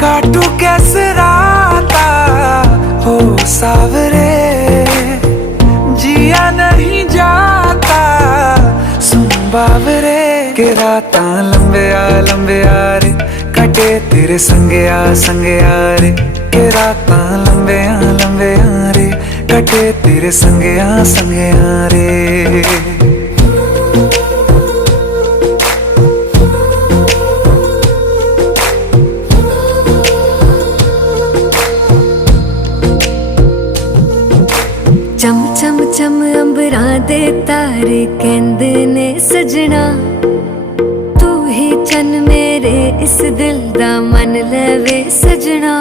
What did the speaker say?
काटू कैसे राता हो सावरे, जिया नहीं जाता सुन बावरे। के राता लंबे आ रे, कटे तेरे संगे आ रे। के राता लंबे आ रे, कटे तेरे संगे आ रे। चम चम चम अंबरां दे तारे कहंदे ने सजना, तू ही चन मेरे इस दिल दा मन लवे सजना।